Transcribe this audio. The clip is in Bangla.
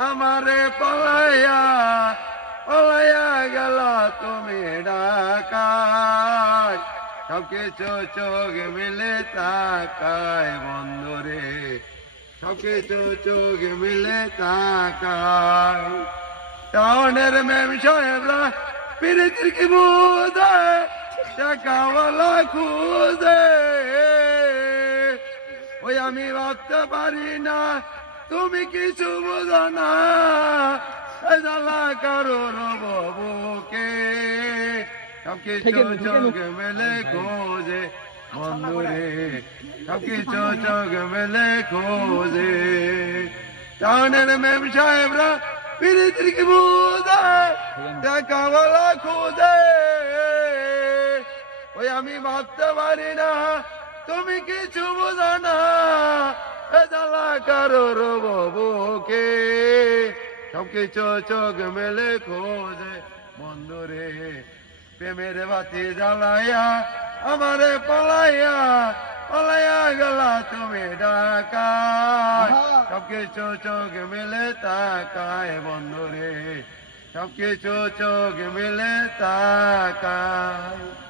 আমারে পলাইয়া পলাইয়া গেল তুমি ঢাকায় সবকিছু চোখ মিলে তাকায় বন্ধুরে সবকিছু চোখ মিলে তাকায় টাউনের মেম সাহেবরা পিরিতির কি বুঝে টাকাওয়ালা খুঁজে ওই আমি ভাবতে পারি না তুমি কিছু বুঝো না জ্বালা কারো রবকে সবকিছু চোখ মেলে খোঁজে বন্ধুরে সবকিছু চোখ মেলে খোঁজে টাউনের মেম সাহেবরা পিরিতির কি বুঝে টাকাওয়ালা খুঁজে ওই আমি ভাবতে পারি না তুমি কিছু বুঝো না জ্বালা কারো রবকে সবকিছু চোখ মেলে খোঁজে বন্ধুরে প্রেমের বাতি জ্বালাইয়া আমারে পলাইয়া পলাইয়া গেলা তুমি ঢাকায় সবকিছু চোখ মেলে তাকায় বন্ধুরে সবকিছু চোখ মেলে তাকায়।